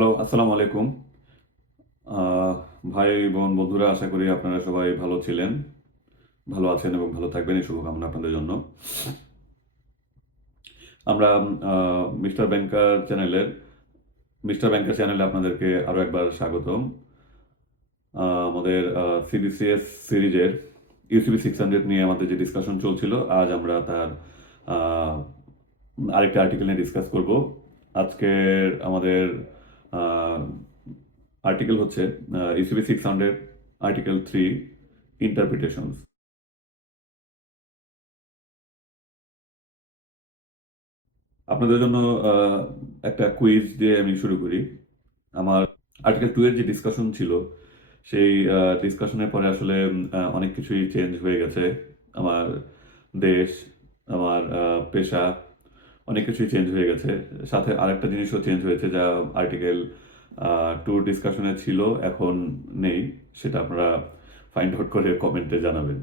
Hello, আসসালামু আলাইকুম। আহ ভাই, বোন, বন্ধুরা আশা করি আপনারা সবাই ভালো ছিলেন, ভালো আছেন এবং ভালো থাকবেন এই শুভকামনা আপনাদের জন্য। আমরা মিস্টার ব্যাংকার চ্যানেলে আপনাদেরকে আরো একবার স্বাগতম। আমাদের সিবিসিএস সিরিজের ইউসিবি 600 নিয়ে আমাদের যে ডিসকাশন চলছিল, আজ আমরা তার আহ, আরেকটা আর্টিকেল নিয়ে ডিসকাস করব। আজকের আমাদের আর্টিকেল হচ্ছে ইউসিবি 600 আর্টিকেল 3 ইন্টারপ্রিটেশনস। আপনাদের জন্য আহ, একটা কুইজ দিয়ে আমি শুরু করি। আমার আর্টিকেল 2 এর যে ডিসকাশন ছিল, সেই ডিসকাশনের পরে আসলে অনেক কিছুই চেঞ্জ হয়ে গেছে। আমার দেশ, আমার পেশা, অনেক কিছুই চেঞ্জ হয়ে গেছে। সাথে আরেকটা জিনিসও চেঞ্জ হয়েছে, যা আর্টিকেল 2 ডিসকাশনে ছিল, এখন নেই। সেটা আপনারা ফাইন্ড আউট করে কমেন্টে জানাবেন।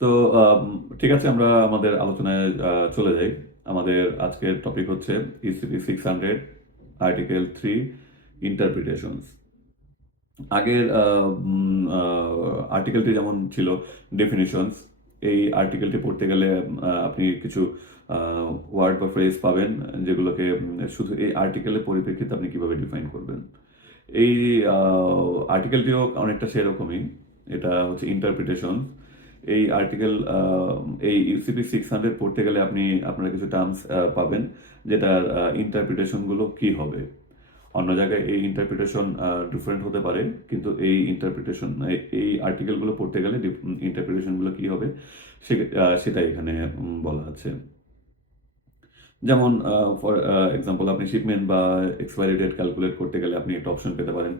তো আম, ঠিক আছে, আমরা আমাদের আলোচনায় চলে যাই। আমাদের আজকের টপিক হচ্ছে ইসিপি 600 আর্টিকেল 3 ইন্টারপ্রিটেশনস। আগের আর্টিকেলটি যেমন ছিল ডেফিনিশনস, এই আর্টিকেলটি পড়তে গেলে আপনি কিছু ওয়ার্ড বা ফ্রেজ পাবেন, যেগুলোকে শুধু এই আর্টিকেলের পরিপ্রেক্ষিতে আপনি কিভাবে ডিফাইন করবেন। এই আর্টিকেলটিও অনেকটা সেরকমই। এটা হচ্ছে ইন্টারপ্রিটেশন। এই আর্টিকেল এই ইউসিপি 600 পড়তে গেলে আপনারা কিছু টার্মস পাবেন, যেটার ইন্টারপ্রিটেশনগুলো কি হবে। অন্য জায়গায় এই ইন্টারপ্রিটেশন ডিফারেন্ট হতে পারে, কিন্তু এই আর্টিকেলগুলো পড়তে গেলে ইন্টারপ্রিটেশনগুলো কি হবে সেটাই এখানে বলা আছে। যেমন ফর এক্সাম্পল, আপনি শিপমেন্ট বা এক্সপায়ারি ডেট ক্যালকুলেট করতে গেলে আপনি একটা অপশন পেতে পারেন,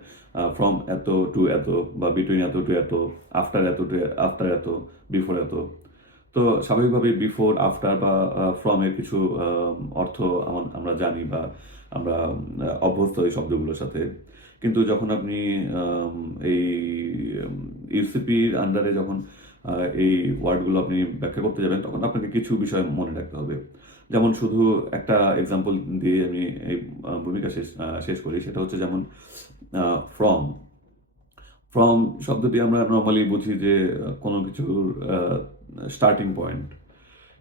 ফ্রম এত টু এত, বা বিটুইন এত টু এত, আফটার এত টু আফটার এত, বিফোর এত। তো স্বাভাবিকভাবেই বিফোর, আফটার বা ফ্রম এর কিছু অর্থ আমরা জানি, বা আমরা অভ্যস্ত এই শব্দগুলোর সাথে। কিন্তু যখন আপনি আম, এই ইউসিপির আন্ডারে যখন এই ওয়ার্ডগুলো আপনি ব্যাখ্যা করতে যাবেন, তখন আপনাকে কিছু বিষয় মনে রাখতে হবে। যেমন শুধু একটা এক্সাম্পল দিয়ে আমি এই ভূমিকা শেষ করি। সেটা হচ্ছে যেমন ফ্রম। ফ্রম শব্দটি আমরা নর্মালি বুঝি যে কোনো কিছুর স্টার্টিং পয়েন্ট।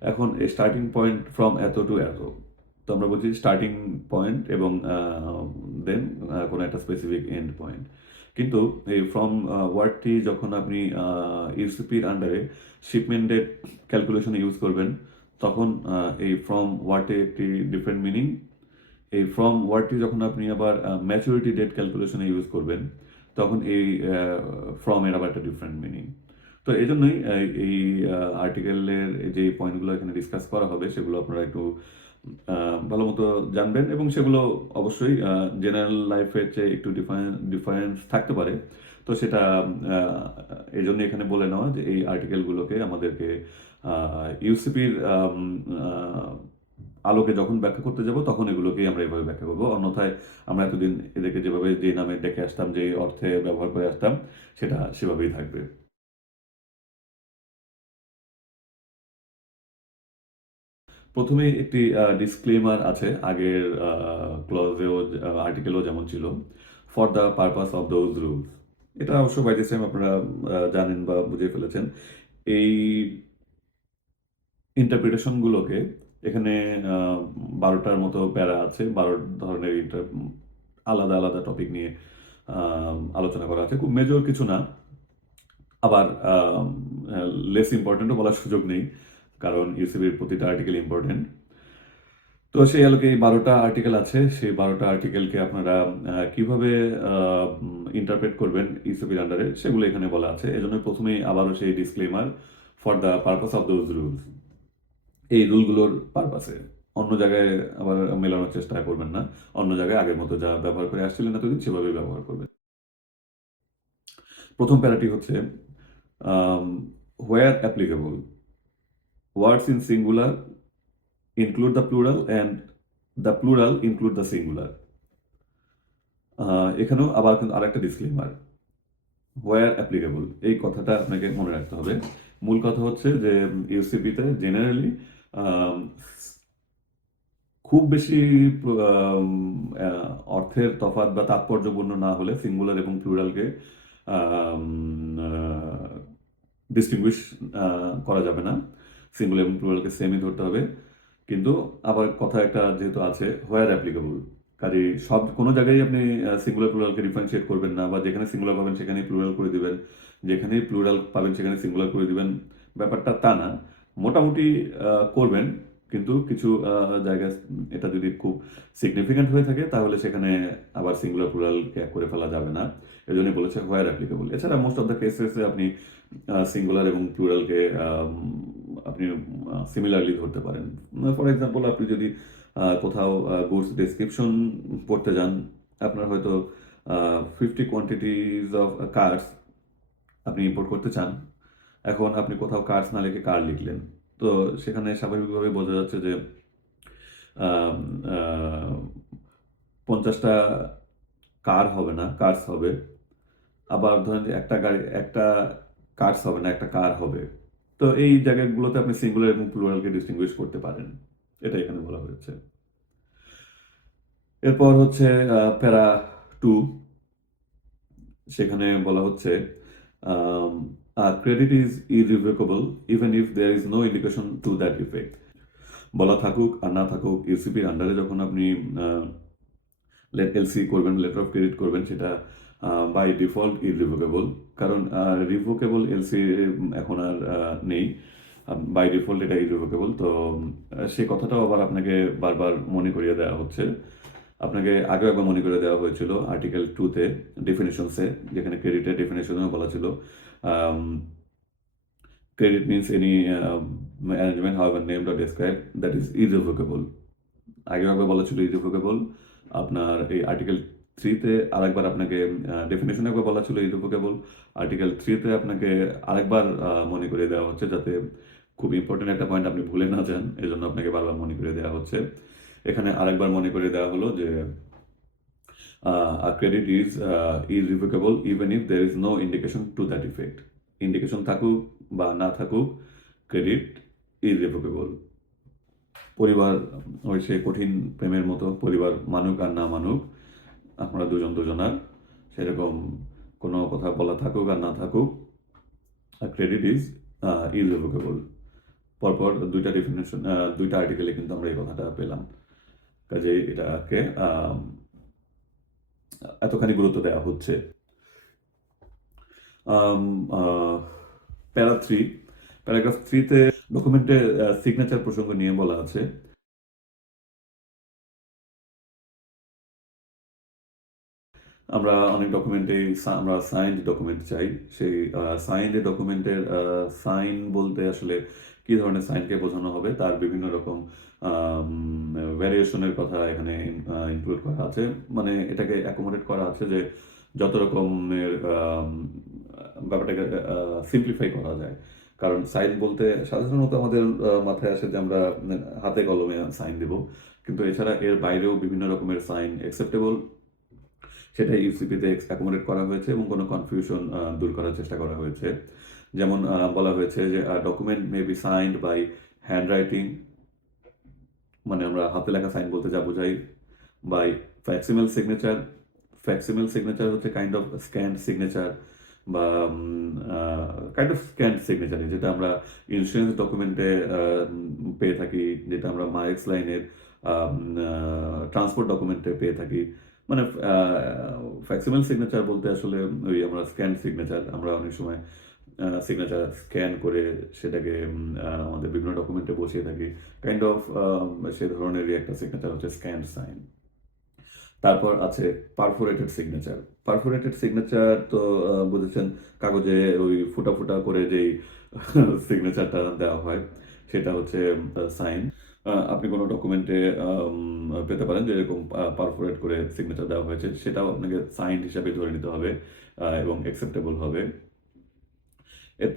এখন এই স্টার্টিং পয়েন্ট ফ্রম এত টু এত, তো আমরা বলছি স্টার্টিং পয়েন্ট এবং দেন কোনো একটা স্পেসিফিক এন্ড পয়েন্ট। কিন্তু এই ফ্রম ওয়ার্ডটি যখন আপনি ইউসিপির আন্ডারে শিপমেন্ট ডেট ক্যালকুলেশনে ইউজ করবেন, তখন এই ফ্রম ওয়ার্ডে একটি ডিফারেন্ট মিনিং। এই ফ্রম ওয়ার্ডটি যখন আপনি আবার ম্যাচুরিটি ডেট ক্যালকুলেশনে ইউজ করবেন, তখন এই ফ্রম এর আবার একটা ডিফারেন্ট মিনিং। তো এই জন্যই এই আর্টিকেলের যে পয়েন্টগুলো এখানে ডিসকাস করা হবে, সেগুলো আপনারা একটু ভালো মতো জানবেন, এবং সেগুলো অবশ্যই জেনারেল লাইফের চেয়ে একটু ডিফারেন্স থাকতে পারে। তো সেটা এই জন্য এখানে বলে নেওয়া যে এই আর্টিকেলগুলোকে আমাদেরকে ইউসিপির আলোকে যখন ব্যাখ্যা করতে যাব, তখন এগুলোকেই আমরা এভাবে ব্যাখ্যা করবো। অন্যথায় আমরা এতদিন এদেরকে যেভাবে যে নামে ডেকে আসতাম, যে অর্থে ব্যবহার করে আসতাম, সেটা সেভাবেই থাকবে। প্রথমেই একটি ডিসক্লেমার আছে, আগের ক্লজেও আর্টিকেলও যেমন ছিল, for the purpose of those rules. এটা অবশ্য বাই দিস টাইম আপনারা জানেন বা বুঝে ফেলেছেন। এই ইন্টারপ্রিটেশনগুলোকে এখানে 12টার মতো প্যারা আছে, 12 ধরনের আলাদা আলাদা টপিক নিয়ে আলোচনা করা আছে। খুব মেজর কিছু না, আবার লেস ইম্পর্টেন্টও বলার সুযোগ নেই, কারণ ইউসিবির প্রতিটা আর্টিকেল ইম্পর্টেন্ট। তো সেই আলোকে এই 12টা আর্টিকেল আছে, সেই 12টা আর্টিকেলকে আপনারা কিভাবে ইন্টারপ্রেট করবেন ইউসিবির আন্ডারে, সেগুলো এখানে বলা আছে। এজন্য প্রথমেই আবারও সেই disclaimer, for the purpose of those rules. এই রুলগুলোর পারপাসে অন্য জায়গায় আবার মেলানোর চেষ্টা করবেন না। অন্য জায়গায় আগের মতো যা ব্যবহার করে আসছিলেন এতদিন, সেভাবেই ব্যবহার করবেন। প্রথম প্যারাটি হচ্ছে where applicable, words in singular include the plural and the plural include the singular. এখানেও আবার কিন্তু আরেকটা ডিসক্লেমার, হোয়ার অ্যাপ্লিকেবল, এই কথাটা আপনাকে মনে রাখতে হবে। মূল কথা হচ্ছে যে ইউসিপিতে জেনারেলি খুব বেশি অর্থের তফাৎ বা তাৎপর্যপূর্ণ না হলে সিঙ্গুলার এবং প্লুরালকে ডিস্টিংগুইশ করা যাবে না। সিঙ্গুলার এবং প্লুরালকে সেমই ধরতে হবে। কিন্তু আবার কথা একটা যেহেতু আছে, হোয়ার অ্যাপ্লিকেবল, কাজে সব কোনো জায়গায় আপনি সিঙ্গুলার প্লুরালকে ডিফারেন্সিয়েট করবেন না, বা যেখানে সিঙ্গুলার পাবেন সেখানেই প্লুরাল করে দিবেন, যেখানেই প্লুরাল পাবেন সেখানে সিঙ্গুলার করে দিবেন, ব্যাপারটা তা না। মোটামুটি করবেন, কিন্তু কিছু জায়গায় এটা যদি খুব সিগনিফিক্যান্ট হয়ে থাকে তাহলে সেখানে আবার সিঙ্গুলার প্লুরালকে এক করে ফেলা যাবে না। এই জন্যই বলেছে হোয়ার অ্যাপ্লিকেবল। এছাড়া মোস্ট অফ দ্য কেসেসে আপনি সিঙ্গুলার এবং প্লুরালকে আপনি সিমিলারলি ধরতে পারেন। ফর এক্সাম্পল, আপনি যদি কোথাও গুডস ডেসক্রিপশন পড়তে যান, আপনার হয়তো 50 কোয়ান্টিটিজ অফ কার্স আপনি ইম্পোর্ট করতে চান। এখন আপনি কোথাও কার্স না লিখে কার লিখলেন, তো সেখানে স্বাভাবিকভাবে বোঝা যাচ্ছে যে 50টা কার হবে না, কার্স হবে। আবার ধরেন যে একটা কার্স হবে না, একটা কার হবে। তো এই জায়গাগুলোতে আপনি সিঙ্গুলার এবং প্লুরালকে ডিস্টিংগুইশ করতে পারেন। এটা এখানে বলা হয়েছে। এরপর হচ্ছে প্যারা 2, সেখানে বলা হচ্ছে credit is irrevocable even if there is no indication to that effect. বলা থাকুক আর না থাকুক, ইউসিপির আন্ডারে যখন আপনি এলসি করবেন, লেটার অফ ক্রেডিট করবেন, সেটা বাই ডিফল্ট ইরিভোকেবল। কারণ রিভোকেবল এলসি এখন আর নেই, বাই ডিফল্ট এটা ইরিভোকেবল। তো সেই কথাটাও আবার আপনাকে বারবার মনে করিয়ে দেওয়া হচ্ছে। আপনাকে আগেও একবার মনে করে দেওয়া হয়েছিল আর্টিকেল 2-তে ডেফিনেশনসে, যেখানে ক্রেডিটের ডেফিনেশনেও বলা ছিল credit means any arrangement however named or described that is irrevocable. আগেও একবার বলা ছিল ইরিভোকেবল। আপনার এই আর্টিকেল 3-তে আরেকবার আপনাকে ডেফিনেশনে একবার বলা ছিল ইরিভোকেবল। আর্টিকেল 3-তে আপনাকে আরেকবার মনে করে দেওয়া হচ্ছে, যাতে খুব ইম্পর্টেন্ট একটা পয়েন্ট আপনি ভুলে না যান, এজন্য আপনাকে বারবার মনে করে দেওয়া হচ্ছে। এখানে আরেকবার মনে করে দেওয়া হলো যে a credit is irrevocable even if there is no indication to that effect. Indication থাকুক বা না থাকুক, ক্রেডিট ইররিভোকেবল। পরিবার ওই সে কঠিন প্রেমের মতো, পরিবার মানুক আর না মানুক, আপনারা দুজন দুজনার, সেরকম কোনো কথা বলা থাকুক আর না থাকুক, ক্রেডিট ইজ ইররিভোকেবল। পরপর দুইটা ডেফিনেশন, দুইটা আর্টিকেলে কিন্তু আমরা এই কথাটা পেলাম। কাজে এটাকে এতখানি গুরুত্ব দেওয়া হচ্ছে। প্যারা 3, প্যারাগ্রাফ 3-তে ডকুমেন্টের সিগনেচার প্রসঙ্গ নিয়ে বলা আছে। আমরা অনেক ডকুমেন্টে আমরা সাইন্ড ডকুমেন্ট চাই। সেই সাইন্ড ডকুমেন্টের সাইন বলতে আসলে কি ধরনের সাইনকে বোঝানো হবে তার বিভিন্ন রকম ভ্যারিয়েশনের কথা এখানে ইনক্লুড করা আছে। মানে এটাকে অ্যাকোমোডেট করা আছে যে যত রকমের ব্যাপারটাকে সিম্পলিফাই করা যায়। কারণ সাইন বলতে সাধারণত আমাদের মাথায় আসে যে আমরা হাতে কলমে সাইন দেব, কিন্তু এছাড়া এর বাইরেও বিভিন্ন রকমের সাইন অ্যাকসেপ্টেবল, সেটা ইউসিপিতে অ্যাকোমোডেট করা হয়েছে এবং কোনো কনফিউশন দূর করার চেষ্টা করা হয়েছে। যেমন বলা হয়েছে যে document may be signed by handwriting, মানে আমরা হাতে লেখা সাইন বলতে যা বোঝাই, by facsimile signature. Facsimile signature হচ্ছে কাইন্ড অফ স্ক্যান্ড সিগনেচার, বা কাইন্ড অফ স্ক্যান্ড সিগনেচার, যেটা আমরা ইন্স্যুরেন্স ডকুমেন্টে পেয়ে থাকি, যেটা আমরা মার্কস লাইনের ট্রান্সপোর্ট ডকুমেন্টে পেয়ে থাকি। মানে ফ্যাক্সিমেল সিগনেচার বলতে আসলে ওই আমরা স্ক্যান সিগনেচার, আমরা অনেক সময় সিগনেচার স্ক্যান করে সেটাকে আমাদের বিভিন্ন ডকুমেন্টে বসিয়ে থাকি। কাইন্ড অফ সে ধরনেরই একটা সিগনেচার হচ্ছে স্ক্যান সাইন। তারপর আছে পারফোরেটেড সিগনেচার। পারফোরেটেড সিগনেচার তো বুঝেছেন, কাগজে ওই ফুটা ফুটা করে যেই সিগনেচারটা দেওয়া হয় সেটা হচ্ছে সাইন। আপনি কোনো ডকুমেন্টে পেতে পারেন যে এরকম পারফোরেট করে সিগনেচার দেওয়া হয়েছে, সেটাও আপনাকে সাইন হিসাবে ধরে নিতে হবে এবং অ্যাকসেপ্টেবল হবে।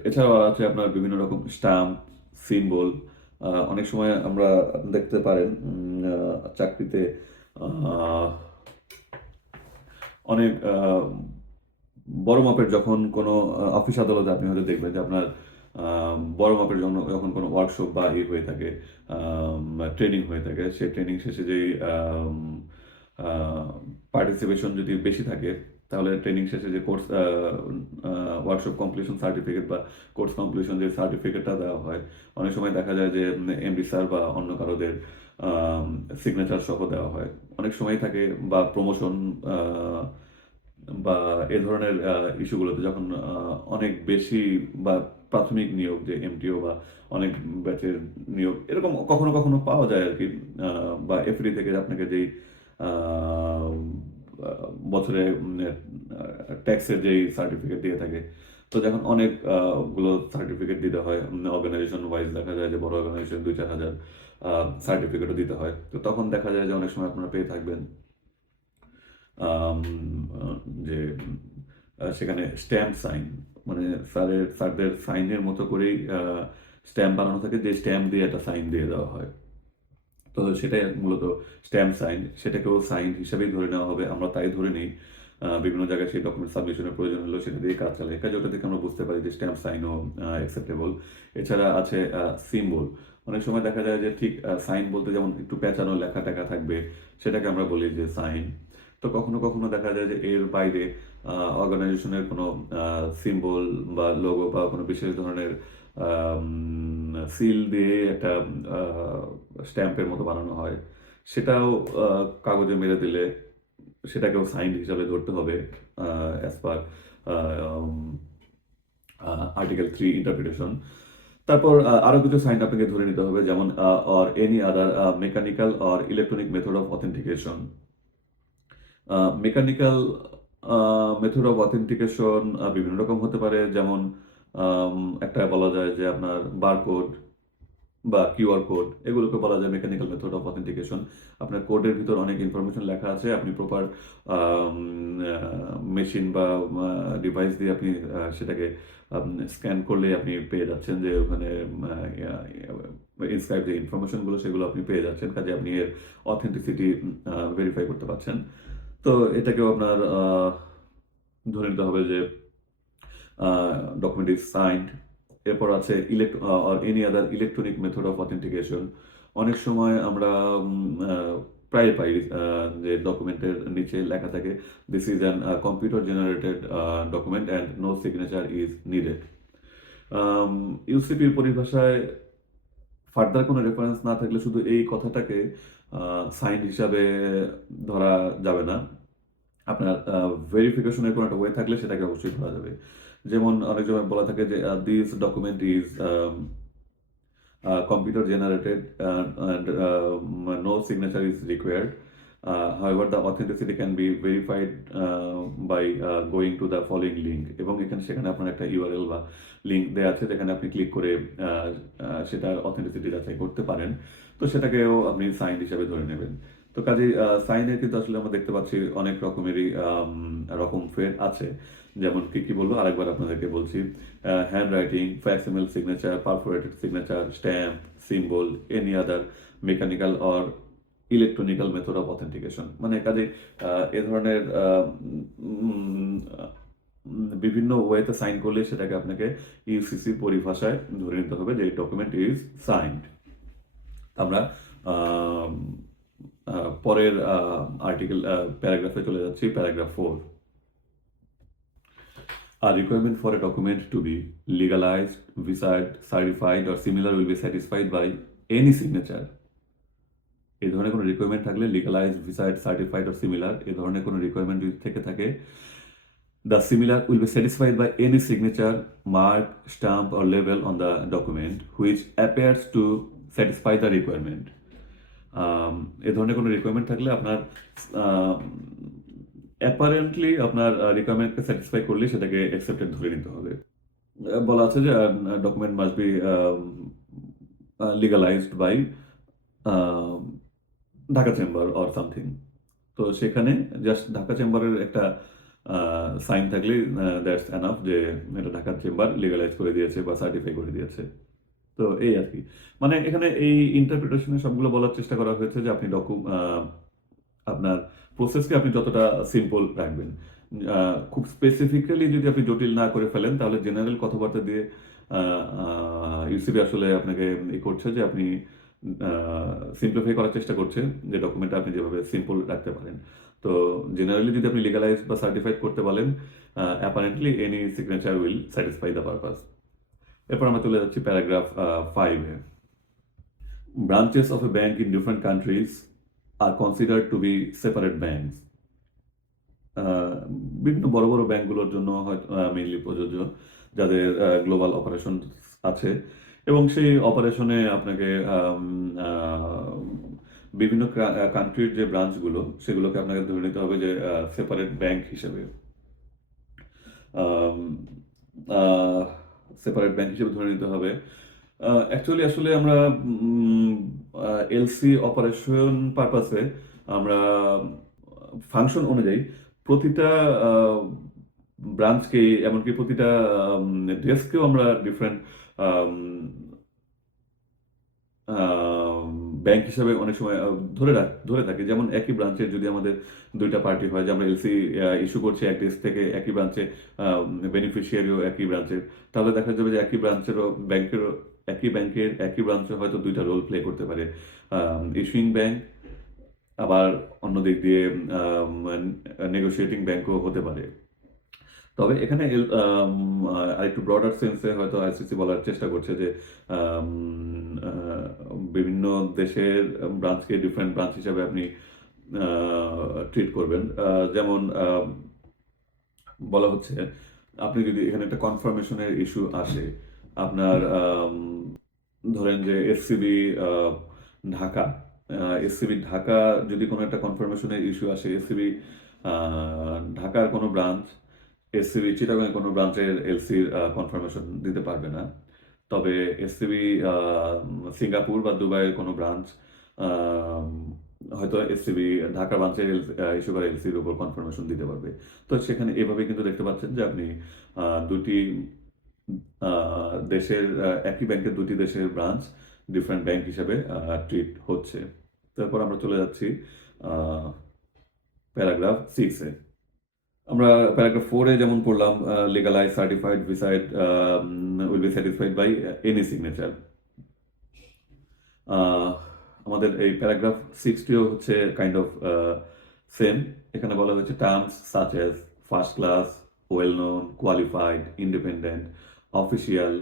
এছাড়াও আছে আপনার বিভিন্ন রকম স্টাম্প, সিম্বল। অনেক সময় আমরা দেখতে পারেন চাকরিতে অনেক বড় মাপের যখন কোনো অফিস আদালতে আপনি হয়তো দেখবেন যে আপনার বড় মাপের জন্য যখন কোনো ওয়ার্কশপ বা হয়ে থাকে, ট্রেনিং হয়ে থাকে, সেই ট্রেনিং শেষে যেই পার্টিসিপেশন যদি বেশি থাকে, তাহলে ট্রেনিং শেষে যে কোর্স ওয়ার্কশপ কমপ্লিশন সার্টিফিকেট বা কোর্স কমপ্লিশন যে সার্টিফিকেটটা দেওয়া হয়, অনেক সময় দেখা যায় যে এমডি স্যার বা অন্য কারোদের সিগনেচার সহ দেওয়া হয়। অনেক সময় থাকে বা প্রমোশন বা এ ধরনের ইস্যুগুলোতে যখন অনেক বেশি বা প্রাথমিক নিয়োগ যে এমটিও বা অনেক ব্যাচের নিয়োগ এরকম কখনো কখনো পাওয়া যায় আর কি, বা এফডি থেকে আপনাকে যেই আহ, বছরে ট্যাক্সের যেই সার্টিফিকেট দিয়ে থাকে, তো যখন অনেক গুলো সার্টিফিকেট দিতে হয় অর্গানাইজেশন ওয়াইজ, দেখা যায় যে বড় অর্গানাইজেশন 2-4 হাজার সার্টিফিকেটও দিতে হয়, তো তখন দেখা যায় যে অনেক সময় আপনারা পেয়ে থাকবেন আম, আহ, যে সেখানে স্ট্যাম্প সাইন, মানে স্যারদের সাইনের মতো করেই স্ট্যাম্প বানানো থাকে, যে স্ট্যাম্প দিয়ে একটা সাইন দিয়ে দেওয়া হয়। তো সেটাই মূলত স্ট্যাম্প সাইন, সেটাকেও সাইন হিসাবেই ধরে নেওয়া হবে, আমরা তাই ধরে নিই। বিভিন্ন জায়গায় সেই ডকুমেন্ট সাবমিশনের প্রয়োজন হলো সেটা দিয়ে কাজ চালাই, কাজে ওটা থেকে আমরা বুঝতে পারি যে স্ট্যাম্প সাইনও অ্যাকসেপ্টেবল। এছাড়া আছে সিম্বল। অনেক সময় দেখা যায় যে ঠিক সাইন বলতে যেমন একটু পেঁচানো লেখা টেখা থাকবে, সেটাকে আমরা বলি যে সাইন। তো কখনো কখনো দেখা যায় যে এর বাইরে অর্গানাইজেশনের কোনো সিম্বল বা লোগো বা কোনো বিশেষ ধরনের সিল দিয়ে একটা স্ট্যাম্পের মতো বানানো হয়, সেটাও কাগজে মেরে দিলে সেটাকেও সাইন হিসাবে ধরতে হবে অ্যাজ পার আর্টিকেল 3 ইন্টারপ্রিটেশন। তারপর আরো কিছু সাইন আপনাকে ধরে নিতে হবে, যেমন or any other mechanical or electronic method of authentication. Mechanical method of authentication বিভিন্ন রকম হতে পারে, যেমন একটা বলা যায় যে আপনার বারকোড বা কিউআর কোড, এগুলোকে বলা যায় মেকানিক্যাল মেথড অফ অথেন্টিকেশন। আপনার কোডের ভিতর অনেক ইনফরমেশন লেখা আছে, আপনি প্রপার মেশিন বা ডিভাইস দিয়ে আপনি সেটাকে স্ক্যান করলে আপনি পেয়ে যাচ্ছেন যে ওখানে ইনস্ক্রাইব যে ইনফরমেশনগুলো সেগুলো আপনি পেয়ে যাচ্ছেন, কাজে আপনি এর অথেন্টিসিটি ভেরিফাই করতে পারছেন। তো এটাকেও আপনার ধরে নিতে হবে যে ডকুমেন্ট ইজ সাইন্ড। এরপর আছে any other electronic method of authentication. অনেক সময় আমরা প্রায় পাই যে ডকুমেন্টের নিচে লেখা থাকে this is an computer generated document and no signature is needed. ইউসিপির পরিভাষায় ফার্দার কোনো রেফারেন্স না থাকলে শুধু এই কথাটাকে সাইন হিসাবে ধরা যাবে না, আপনার ভেরিফিকেশনের কোনো একটা ওয়ে থাকলে সেটাকে অবশ্যই ধরা যাবে। যেমন অনেক সময় বলা থাকে যে this document is computer generated and no signature is required. However, the authenticity can be verified by going to the following link, এবং এখানে সেখানে আপনার একটা ইউআরএল বা লিঙ্ক দেওয়া আছে, যেখানে আপনি ক্লিক করে সেটার অথেন্টিসিটি যাচাই করতে পারেন। তো সেটাকেও আপনি সাইন হিসাবে ধরে নেবেন। তো কাজেই সাইনের কিন্তু আসলে আমরা দেখতে পাচ্ছি অনেক রকমেরই রকম ফের আছে। যেমন কি কি বলবো আরেকবার আপনাদেরকে বলছি, hand writing, facsimile signature, perforated signature, stamp, symbol, any other mechanical or electronical method of authentication. মানে কাজে এ ধরনের বিভিন্ন ওয়েতে সাইন করলে সেটাকে আপনাকে ইউসিসি পরিভাষায় ধরে নিতে হবে যে ডকুমেন্ট ইজ সাইন্ড। আমরা পরের আর্টিকেল প্যারাগ্রাফে চলে যাচ্ছি, paragraph 4। A requirement for a document to be legalized, vised, certified or similar will be satisfied by any signature. এই ধরনের কোনো রিকোয়ারমেন্ট থাকলে লিগালাইজ, ভিসাইড, সার্টিফাইড অর সিমিলার, এই ধরনের কোনো রিকোয়ারমেন্ট যদি থেকে থাকে, the similar will be satisfied by any signature, mark, stamp or label on the document which appears to satisfy the requirement. এই ধরনের কোনো রিকোয়ারমেন্ট থাকলে আপনার অ্যাপারেন্টলি আপনার রিকোয়ারমেন্টকে স্যাটিসফাই করলে সেটাকে অ্যাকসেপ্টেড ধরে নিতে হবে। বলা আছে যে document must be legalised by Dhaka chamber or something. তো সেখানে জাস্ট ঢাকা চেম্বারের একটা সাইন থাকলে দ্যাটস এনাফ যে এটা ঢাকা চেম্বার লিগালাইজ করে দিয়েছে বা সার্টিফাই করে দিয়েছে। তো এই আর কি, মানে এখানে এই ইন্টারপ্রিটেশনে সবগুলো বলার চেষ্টা করা হয়েছে যে আপনি আপনার প্রসেসকে আপনি যতটা সিম্পল রাখবেন। খুব স্পেসিফিক্যালি যদি আপনি জটিল না করে ফেলেন, তাহলে জেনারেল কথাবার্তা দিয়ে ইউসিবি আসলে আপনাকে করছে যে আপনি সিম্পলিফাই করার চেষ্টা করছে যে ডকুমেন্টটা আপনি যেভাবে সিম্পল রাখতে পারেন। তো জেনারেলি যদি আপনি লিগালাইজ বা সার্টিফাইড করতে বলেন, apparently any signature will satisfy the purpose. এরপর আমরা চলে যাচ্ছি প্যারাগ্রাফ 5-এ। Branches of a bank in different countries are considered to be separate banks. বিভিন্ন বড় বড় ব্যাংকগুলোর জন্য হয়তো মেইনলি প্রযোজ্য, যাদের গ্লোবাল অপারেশন আছে এবং সেই অপারেশনে আপনাকে বিভিন্ন কান্ট্রির যে ব্রাঞ্চগুলো সেগুলোকে আপনাকে ধরে নিতে হবে যে সেপারেট ব্যাংক হিসেবে, সেপারেট ব্যাংক হিসেবে ধরে নিতে হবে। অ্যাকচুয়ালি আসলে আমরা এলসি অপারেশন পারপাসে আমরা ফাংশন অনুযায়ী প্রতিটা ব্রাঞ্চকে, এমনকি প্রতিটা ডেস্ককেও আমরা ডিফারেন্ট ব্যাংক হিসাবে অনেক সময় ধরে থাকি। যেমন একই ব্রাঞ্চের যদি আমাদের দুইটা পার্টি হয়, যে আমরা এলসি ইস্যু করছি এক ডেস্ক থেকে, একই ব্রাঞ্চে বেনিফিশিয়ারিও একই ব্রাঞ্চের, তাহলে দেখা যাবে যে একই ব্যাংকের একই ব্রাঞ্চে হয়তো দুইটা রোল প্লে করতে পারে। ইস্যুইং ব্যাংক, আবার অন্য দিক দিয়ে নেগোশিয়েটিং ব্যাংকও হতে পারে। তবে এখানে আরেকটু ব্রডার সেন্সে হয়তো আইসিসি বলার চেষ্টা করছে যে বিভিন্ন দেশের ব্রাঞ্চকে ডিফারেন্ট ব্রাঞ্চ হিসাবে আপনি ট্রিট করবেন। যেমন বলা হচ্ছে, আপনি যদি এখানে একটা কনফার্মেশনের ইস্যু আসে, আপনার ধরেন যে ঢাকা এসসিবি ঢাকা যদি কোনো একটা কনফার্মেশনের ইস্যু আসে, এসসিবি ঢাকার কোনো ব্রাঞ্চ এসসিবি চিটাগাং কোনো ব্রাঞ্চের এলসির কনফার্মেশন দিতে পারবে না। তবে এসসিবি সিঙ্গাপুর বা দুবাইয়ের কোনো ব্রাঞ্চ হয়তো এসসিবি ঢাকা ব্রাঞ্চের ইস্যু করা এলসির উপর কনফার্মেশন দিতে পারবে। তো সেখানে এভাবে কিন্তু দেখতে পাচ্ছেন যে আপনি দুটি দেশের একই ব্যাংকের দুটি দেশের ব্রাঞ্চ ডিফারেন্ট ব্যাংক হিসাবে ট্রিট হচ্ছে। তারপর আমরা চলে যাচ্ছি প্যারাগ্রাফ 6-এ। আমরা প্যারাগ্রাফ 4-এ যেমন পড়লাম, legalise certified visaed will be satisfied by any signature. আমাদের এই প্যারাগ্রাফ 6টিও হচ্ছে কাইন্ড অফ সেম। এখানে বলা হয়েছে terms such as first class, well known, qualified, independent, official,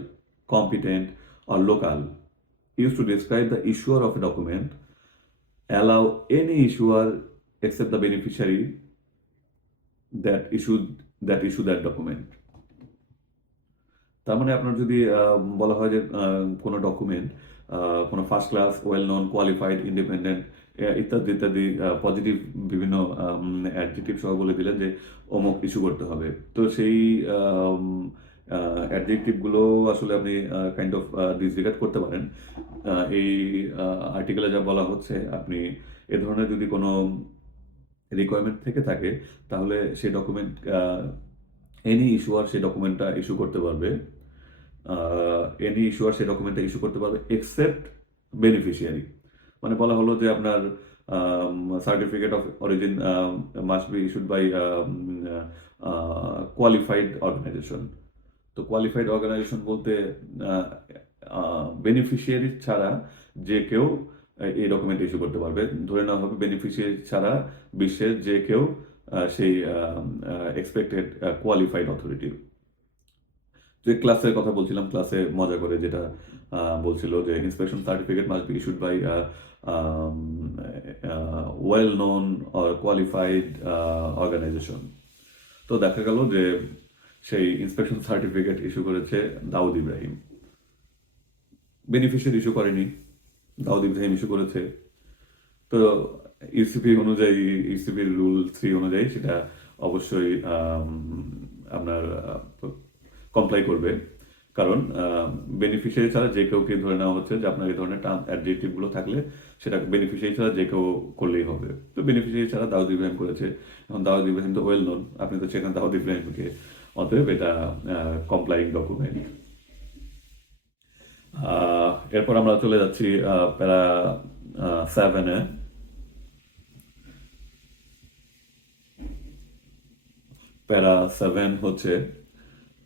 competent or local used to describe the issuer of a document, allow any issuer except the beneficiary that issue that document. তার মানে আপনার যদি বলা হয় যে কোনো document, কোনো first class, well known, qualified, independent ইত্যাদি ইত্যাদি পজিটিভ বিভিন্ন অ্যাডজেক্টিভ সহ বলে দিলেন যে অমুক ইস্যু করতে হবে, তো সেই অ্যাডজেক্টিভগুলো আসলে আপনি কাইন্ড অফ ডিসরিগার্ড করতে পারেন। এই আর্টিকেলে যা বলা হচ্ছে, আপনি এ ধরনের যদি কোনো রিকোয়ারমেন্ট থেকে থাকে, তাহলে সেই ডকুমেন্ট এনি ইস্যুয়ার সেই ডকুমেন্টটা ইস্যু করতে পারবে, এক্সেপ্ট বেনিফিশিয়ারি। মানে বলা হলো যে আপনার certificate of origin must be issued by qualified organisation. তো কোয়ালিফাইড অর্গানাইজেশন বলতে বেনিফিশিয়ারি ছাড়া যে কেউ এই ডকুমেন্ট ইস্যু করতে পারবে। ধরে নেওয়া হবে বেনিফিশিয়ারি ছাড়া বিশ্বের যে কেউ সেই এক্সপেক্টেড কোয়ালিফাইড অথরিটি। যে ক্লাসের কথা বলছিলাম, ক্লাসে মজা করে যেটা বলছিল যে inspection certificate must be issued by well known or qualified organisation. তো দেখা গেল যে সেই ইন্সপেকশন সার্টিফিকেট ইস্যু করেছে দাউদ ইব্রাহিম, বেনিফিশিয়ারি ইস্যু করেনি, দাউদ ইব্রাহিম ইস্যু করেছে। তো ইউসিপির রুল 3 অনুযায়ী সেটা অবশ্যই আপনার কমপ্লাই করবে, কারণ বেনিফিশিয়ারি ছাড়া যে কেউকে ধরে নেওয়া হচ্ছে যে আপনার এই ধরনের টার্ম অ্যাডজেক্টিভগুলো থাকলে সেটা বেনিফিশিয়ারি ছাড়া যে কেউ করলেই হবে। তো বেনিফিশিয়ারি ছাড়া দাউদ ইব্রাহিম করেছে, এখন দাউদ ইব্রাহিম তো ওয়েল নোন, আপনি তো চেনেন দাউদ ইব্রাহিমকে, অতএব এটা কমপ্লাইং ডকুমেন্ট। এরপর আমরা চলে যাচ্ছি প্যারা 7-এ। প্যারা 7 হচ্ছে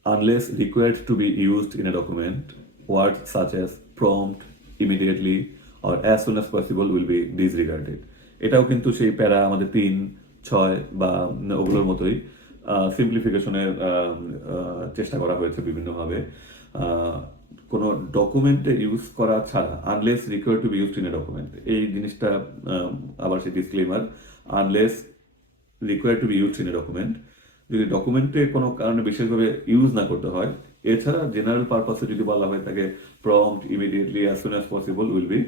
unless required to be used in a document, words such as prompt, immediately, or as soon as possible will be disregarded. এটাও কিন্তু সেই প্যারা আমাদের 3, 6 বা ওগুলোর মতোই সিম্পলিফিকেশনের চেষ্টা করা হয়েছে বিভিন্নভাবে। কোনো ডকুমেন্টে ইউজ করা ছাড়া, unless required to be used in a document, এই জিনিসটা আবার সেই disclaimer, unless required to be used in a document, যদি ডকুমেন্টে কোনো কারণে বিশেষভাবে ইউজ না করতে হয়, এছাড়া জেনারেল পারপাসে যদি বলা হয় তাকে prompt, immediately, as soon as possible will be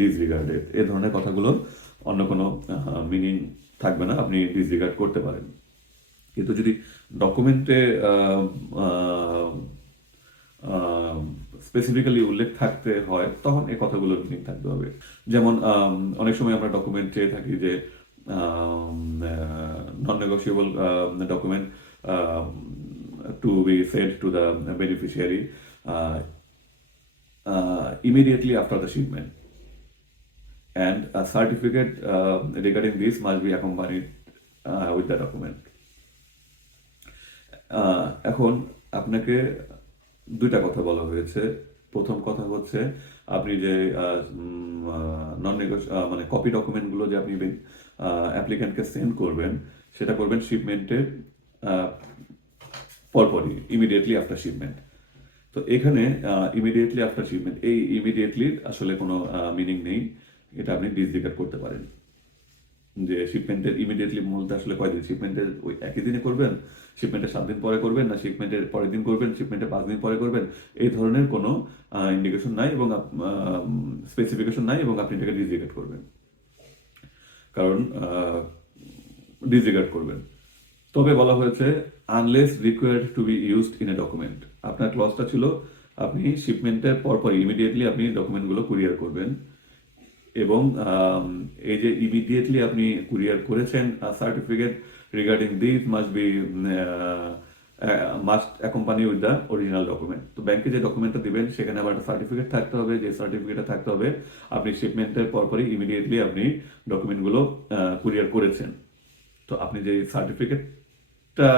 disregarded. এ ধরনের কথাগুলোর অন্য কোনো মিনিং থাকবে না, আপনি ডিসরিগার্ড করতে পারেন। কিন্তু যদি ডকুমেন্টে স্পেসিফিক্যালি উল্লেখ থাকতে হয় তখন এই কথাগুলোর মিনিং থাকতে হবে। যেমন অনেক সময় আমরা ডকুমেন্ট চেয়ে থাকি যে non-negotiable document to be sent to the beneficiary immediately after the shipment, and a certificate regarding this must be accompanied with the document. এখন আপনাকে দুইটা কথা বলা হয়েছে। প্রথম কথা হচ্ছে আপনি যে মানে কপি ডকুমেন্টগুলো যে আপনি অ্যাপ্লিক্যান্টকে সেন্ড করবেন, সেটা করবেন শিপমেন্টের পরপরই, ইমিডিয়েটলি আফটার শিপমেন্ট। তো এখানে ইমিডিয়েটলি আফটার শিপমেন্ট, এই ইমিডিয়েটলির আসলে কোনো মিনিং নেই, এটা আপনি ডিসরিগার্ড করতে পারেন। যে শিপমেন্টের ইমিডিয়েটলি বলতে আসলে কয়দিন, শিপমেন্টের ওই একই দিনে করবেন, শিপমেন্টের 7 দিন পরে করবেন, না শিপমেন্টের পরের দিন করবেন, শিপমেন্টের 5 দিন পরে করবেন, এই ধরনের কোনো ইন্ডিকেশন নাই এবং স্পেসিফিকেশন নাই, এবং আপনি এটাকে ডিসরিগার্ড করবেন, কারণ ডিসরিগার্ড করবেন। তবে বলা হয়েছে unless required to be used in a document. আপনার ক্লজটা ছিল আপনি শিপমেন্টের পরপরই ইমিডিয়েটলি আপনি ডকুমেন্টগুলো কুরিয়ার করবেন, এবং এই যে ইমিডিয়েটলি আপনি কুরিয়ার করেছেন, certificate regarding this must accompany with the original document. তো ব্যাংকে যে ডকুমেন্টটা দিবেন সেখানে আবার একটা সার্টিফিকেট থাকতে হবে, যে সার্টিফিকেটটা থাকতে হবে আপনি শিপমেন্টের পরপরই ইমিডিয়েটলি আপনি ডকুমেন্টগুলো কুরিয়ার করেছেন। তো আপনি যে সার্টিফিকেটটা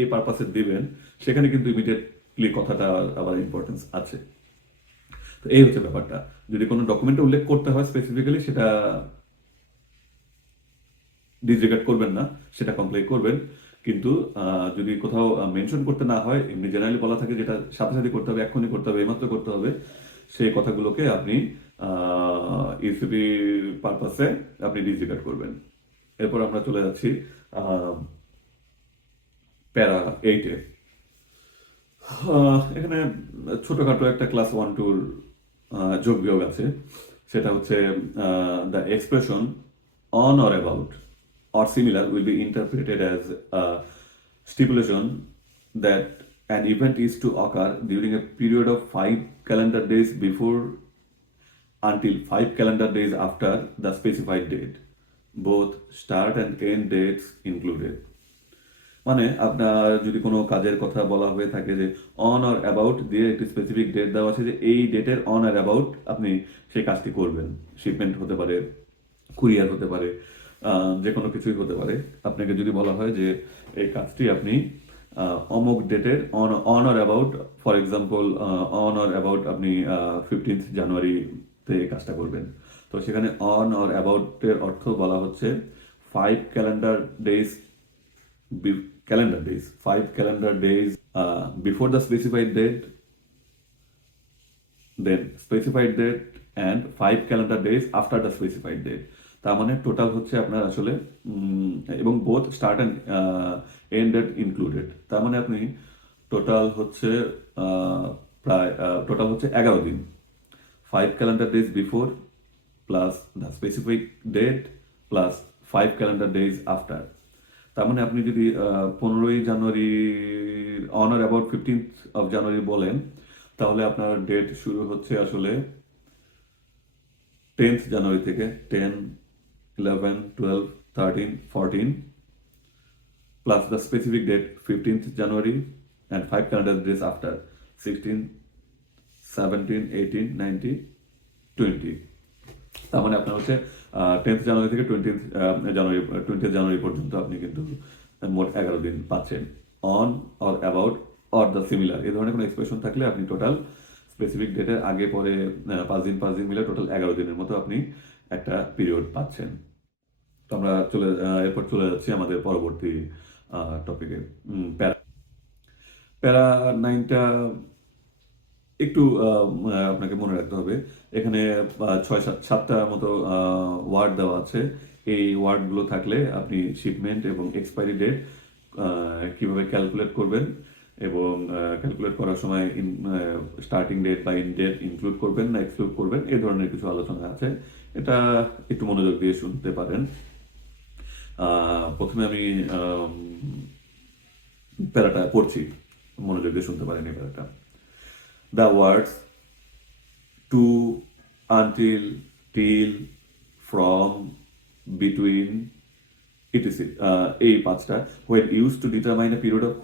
এই পারপাসে দিবেন সেখানে কিন্তু ইমিডিয়েটলি কথাটা আবার ইম্পর্টেন্স আছে। তো এই হচ্ছে ব্যাপারটা। যদি কোনো ডকুমেন্টে উল্লেখ করতে হয় স্পেসিফিক্যালি, সেটা ডিসরিগার্ড করবেন না, সেটা কমপ্লাই করবেন। কিন্তু যদি কোথাও মেনশন করতে না হয়, এমনি জেনারেলি বলা থাকে যেটা সাথে সাথে করতে হবে, এক্ষুনি করতে হবে, এইমাত্র করতে হবে, সেই কথাগুলোকে আপনি ইউসিপি পারপাসে আপনি ডিসরিগার্ড করবেন। এরপর আমরা চলে যাচ্ছি প্যারা 8-এ। এখানে ছোটখাটো একটা ক্লাস 1-2 যোগ বিয়োগ আছে। সেটা হচ্ছে the expression on or about or similar will be interpreted as a stipulation that an event is to occur during a period of 5 calendar days before until 5 calendar days after the specified date, both start and end dates included. মানে আপনার যদি কোনো কাজের কথা বলা হয়ে থাকে যে অন অর অ্যাবাউট দিয়ে একটি স্পেসিফিক ডেট দেওয়া আছে, যে এই ডেটের অন আর অ্যাবাউট আপনি সেই কাজটি করবেন, শিপমেন্ট হতে পারে, কুরিয়ার হতে পারে, যে কোনো কিছুই হতে পারে। আপনাকে যদি বলা হয় যে এই কাজটি আপনি অমুক ডেটের on or about, for example on or about আপনি 15th জানুয়ারিতে এই কাজটা করবেন, তো সেখানে অন অর অ্যাবাউটের অর্থ বলা হচ্ছে 5 calendar days before the specified date, then specified date, and 5 calendar days after the specified date। তার মানে টোটাল হচ্ছে আপনার আসলে, এবং both start and end date included, তার মানে আপনি টোটাল হচ্ছে প্রায় 11 দিন। 5 calendar days before plus the specific date plus 5 calendar days after। তার মানে আপনি যদি 15ই জানুয়ারি on or about 15th of January বলেন, তাহলে আপনার ডেট শুরু হচ্ছে আসলে 10th জানুয়ারি থেকে, 10, 11, 12, 13, 14 plus the specific date 15th January and 5 calendar days after 16, 17, 18, 19, 20। তার মানে আপনার হচ্ছে 10th জানুয়ারি থেকে 20th জানুয়ারি পর্যন্ত আপনি কিন্তু মোট 11 দিন পাচ্ছেন on or about or the similar, এই ধরনের কোনো এক্সপ্রেশন থাকলে আপনি টোটাল স্পেসিফিক ডেটের আগে পরে 5 দিন মিলে টোটাল 11 দিনের মতো আপনি একটা পিরিয়ড পাচ্ছেন। তো আমরা এরপর চলে যাচ্ছি আমাদের পরবর্তী টপিকে। প্যারা প্যারা 9টা একটু আপনাকে মনে রাখতে হবে। এখানে 6-7টার মতো ওয়ার্ড দেওয়া আছে। এই ওয়ার্ডগুলো থাকলে আপনি শিপমেন্ট এবং এক্সপায়ারি ডেট কিভাবে ক্যালকুলেট করবেন এবং ক্যালকুলেট করার সময় স্টার্টিং ডেট বা এন্ড ডেট ইনক্লুড করবেন না এক্সক্লুড করবেন, এই ধরনের কিছু আলোচনা আছে। এটা একটু মনোযোগ দিয়ে শুনতে পারেন। প্রথমে আমি প্যারাটা পড়ছি, মনোযোগ দিয়ে শুনতে পারেন এই প্যারাটা। The words to, until, till, from, between, etc. এই পাঁচটা when used to determine a period of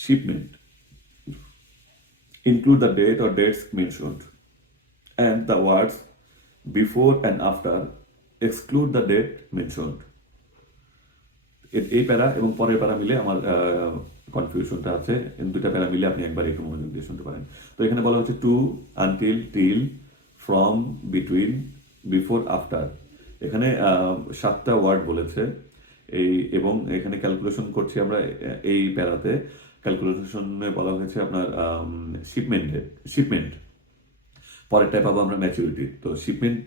shipment include the date or dates mentioned, and the words before and after exclude the date mentioned. এই প্যারা এবং পরের প্যারা মিলে আমার কনফিউশনটা আছে। দুইটা প্যারা মিলে আপনি একবার একটু মনোযোগ দিয়ে শুনতে পারেন। তো এখানে বলা হচ্ছে to, until, till, from, between, before, after. এখানে 7টা ওয়ার্ড বলেছে এবং এখানে ক্যালকুলেশন করছি আমরা। এই প্যারাতে ক্যালকুলেশনে বলা হয়েছে আপনার শিপমেন্ট, পরেরটায় পাবো আমরা ম্যাচুরিটি। তো শিপমেন্ট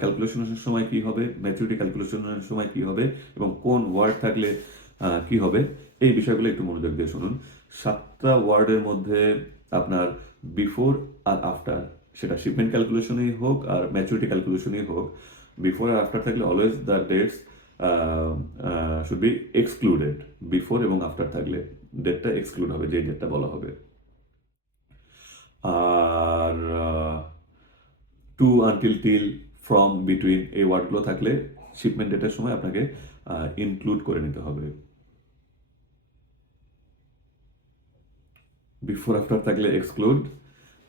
ক্যালকুলেশনের সময় কি হবে, ম্যাচুরিটি ক্যালকুলেশনের সময় কি হবে এবং কোন ওয়ার্ড থাকলে কি হবে, এই বিষয়গুলো একটু মনোযোগ দিয়ে শুনুন। 7টা ওয়ার্ডের মধ্যে আপনার বিফোর আর আফটার, সেটা শিপমেন্ট ক্যালকুলেশনেই হোক আর ম্যাচুরিটি ক্যালকুলেশনেই হোক, বিফোর আর আফটার থাকলে always the dates should be excluded. Before এবং আফটার থাকলে ডেটটা এক্সক্লুড হবে, যে ডেটটা বলা হবে। আর to, until, till, from, between এই ওয়ার্ডগুলো থাকলে শিপমেন্ট ডেটের সময় আপনাকে ইনক্লুড করে নিতে হবে। বিফোর আফটার থাকলে এক্সক্লুড,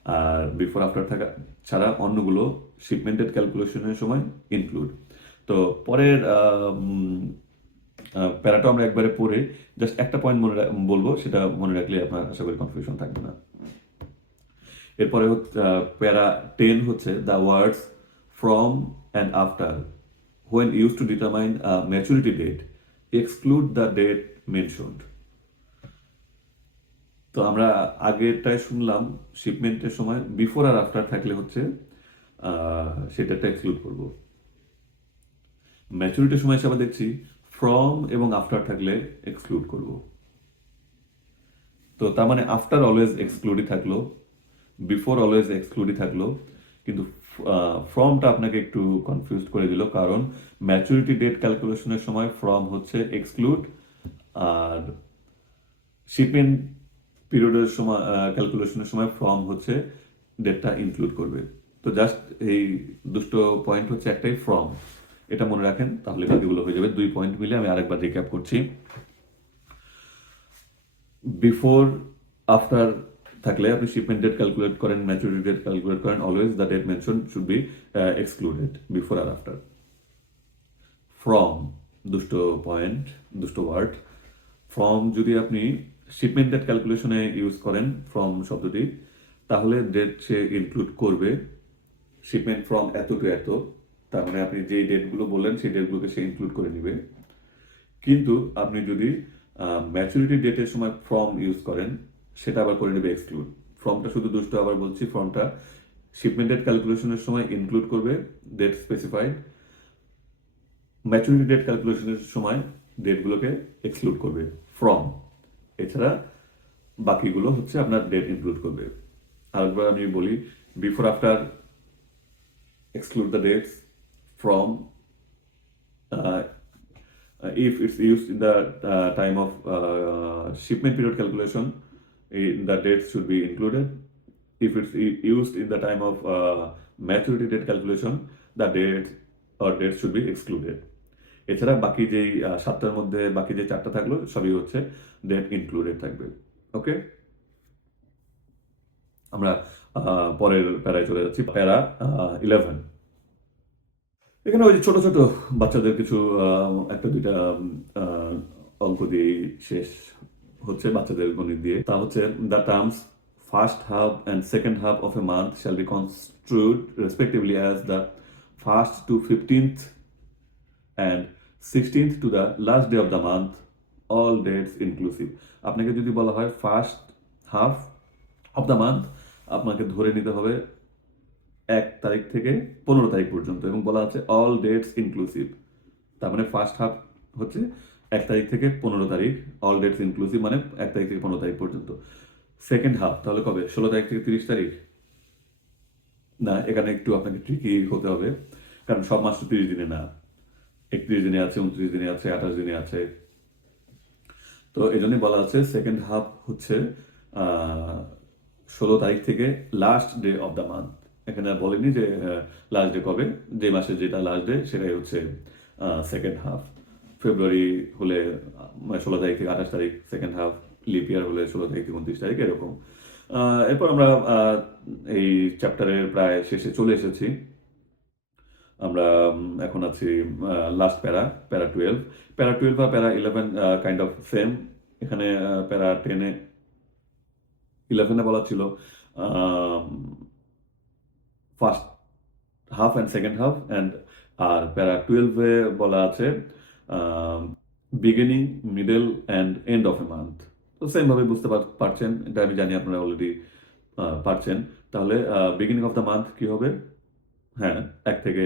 আর বিফোর আফটার থাকা ছাড়া অন্যগুলো শিপমেন্টেড ক্যালকুলেশনের সময় ইনক্লুড। তো পরের প্যারাটা আমরা একবারে পড়ে জাস্ট একটা পয়েন্ট বলবো, সেটা মনে রাখলে আপনার আশা করি কনফিউশন থাকবে না। এরপরে প্যারা 10 হচ্ছে the words from and after when used to determine a maturity date exclude the date mentioned. তো আমরা আগেরটায় শুনলাম শিপমেন্টের সময় বিফোর আর আফটার থাকলে হচ্ছে সেটাটা এক্সক্লুড করব। ম্যাচুরিটির সময় আমরা দেখছি ফ্রম এবং আফটার থাকলে এক্সক্লুড করব। তো তার মানে আফটার অলওয়েজ এক্সক্লুডই থাকলো, বিফোর অলওয়েজ এক্সক্লুডই থাকলো, কিন্তু ফ্রমটা আপনাকে একটু কনফিউজ করে দিল, কারণ ম্যাচুরিটি ডেট ক্যালকুলেশনের সময় ফ্রম হচ্ছে এক্সক্লুড আর শিপমেন্ট পিরিয়ডের সময় ক্যালকুলেশনের সময় ফ্রম হচ্ছে ডেটটা ইনক্লুড করবে। তো জাস্ট এই দুটো পয়েন্ট হচ্ছে একটাই ফ্রম, এটা মনে রাখেন, তাহলে বাকিগুলো হয়ে যাবে। 2 পয়েন্ট মিলে আমি আরেকবার রিক্যাপ করছি। বিফোর আফটার থাকলে আপনি শিপমেন্ট ডেট ক্যালকুলেট করেন, ম্যাচুরিটি ডেট ক্যালকুলেট করেন, always the date mention should be excluded before আর আফটার। ফ্রম দুটো ওয়ার্ড। ফ্রম যদি আপনি শিপমেন্ট ডেট ক্যালকুলেশনে ইউজ করেন ফ্রম শব্দটি, তাহলে ডেট সে ইনক্লুড করবে। শিপমেন্ট ফ্রম এত টু এত, তার মানে আপনি যেই ডেটগুলো বললেন সেই ডেটগুলোকে সে ইনক্লুড করে নেবে। কিন্তু আপনি যদি ম্যাচুরিটি ডেটের সময় ফ্রম ইউজ করেন, সেটা আবার করে নেবে এক্সক্লুড। ফর্মটা শুধু আবার বলছি, ফর্মটা শিপমেন্টেড ক্যালকুলেশনের সময় ইনক্লুড করবে ডেট স্পেসিফাইড, ম্যাচুরিটি ডেট ক্যালকুলেশনের সময় ডেটগুলোকে এক্সক্লুড করবে ফ্রম। এছাড়া বাকিগুলো হচ্ছে আপনার ডেট ইনক্লুড করবে। আরেকবার আমি বলি, before after exclude the dates, from if it's used in the time of shipment period calculation, the dates should be included. If it's used in the time of maturity date calculation, the dates should be excluded. এছাড়া বাকি যেই 7টার মধ্যে বাকি যে 4টা থাকলো সবই হচ্ছে ডেট ইনক্লুডেড থাকবে। ওকে, আমরা পরের প্যারায় চলে যাচ্ছি। প্যারা 11। এখানে ওই যে ছোট ছোট বাচ্চাদের কিছু একটা দুইটা অঙ্ক দিয়ে শেষ হচ্ছে বাচ্চাদের গণিত দিয়ে। তা হচ্ছে the terms first half and second half of a month shall be construed respectively as the first to 15th and 16th to the last day of the month, all dates inclusive. আপনাকে যদি বলা হয় first half of the month, আপনাকে ধরে নিতে হবে 1 তারিখ থেকে 15 তারিখ পর্যন্ত, এবং বলা আছে অল ডেটস ইনক্লুসিভ। তার মানে ফার্স্ট হাফ হচ্ছে 1 তারিখ থেকে 15 তারিখ, অল ডেটস ইনক্লুসিভ মানে 1 তারিখ থেকে 15 তারিখ পর্যন্ত। সেকেন্ড হাফ তাহলে কবে? 16 তারিখ থেকে 30 তারিখ? না, এখানে একটু আপনাকে ট্রিকি হতে হবে, কারণ সব মাস তো 30 দিনে না। 31 দিনে আছে, 29 দিনে আছে, 28 দিনে আছে। তো এই জন্যই বলা আছে সেকেন্ড হাফ হচ্ছে 16 তারিখ থেকে last day of the month. এখানে আর বলেনি যে লাস্ট ডে কবে, যে মাসের যেটা লাস্ট ডে সেটাই হচ্ছে সেকেন্ড হাফ। ফেব্রুয়ারি হলে 16 তারিখ থেকে 28 তারিখ সেকেন্ড হাফ, লিপ ইয়ার হলে 16 তারিখ থেকে 29 তারিখ, এরকম। এরপর আমরা এই চ্যাপ্টারের প্রায় শেষে চলে এসেছি। আমরা এখন আছি লাস্ট প্যারা, প্যারা 12। প্যারা 12 বা প্যারা 11 কাইন্ড অফ সেম। এখানে প্যারা 10-এ 11-এ বলা ছিল first half and second half, and আর প্যারা 12-এ বলা আছে beginning, middle and end of a month. তো সেমভাবে বুঝতে পারছেন, এটা আমি জানি আপনারা অলরেডি পারছেন। তাহলে বিগিনিং অফ দ্য মান্থ কি হবে? হ্যাঁ, 1 থেকে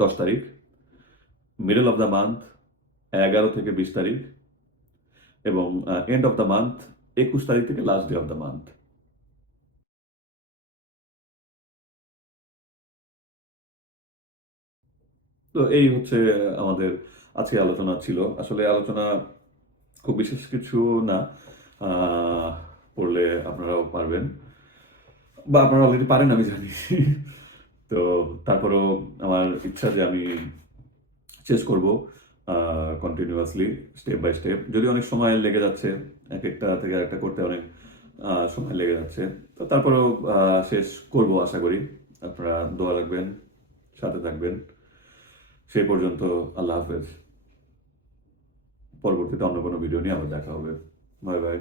10 তারিখ। মিডল অফ দ্য মান্থ 11 থেকে 20 তারিখ, এবং এন্ড অফ দ্য মান্থ 21 তারিখ থেকে last day of the month. তো এই হচ্ছে আমাদের আজকে আলোচনা ছিল। আসলে আলোচনা খুব বিশেষ কিছু না। আহ, পড়লে আপনারাও পারবেন, বা আপনারা অলরেডি পারেন আমি জানি। তো তারপরেও আমার ইচ্ছা যে আমি শেষ করব কন্টিনিউয়াসলি, স্টেপ বাই স্টেপ। যদি অনেক সময় লেগে যাচ্ছে, এক একটা থেকে আরেকটা করতে অনেক সময় লেগে যাচ্ছে, তো তারপরেও শেষ করব আশা করি। আপনারা দোয়া রাখবেন, সাথে থাকবেন। সেই পর্যন্ত আল্লাহ হাফেজ। পরবর্তীতে অন্য কোনো ভিডিও নিয়ে আবার দেখা হবে। Bye bye.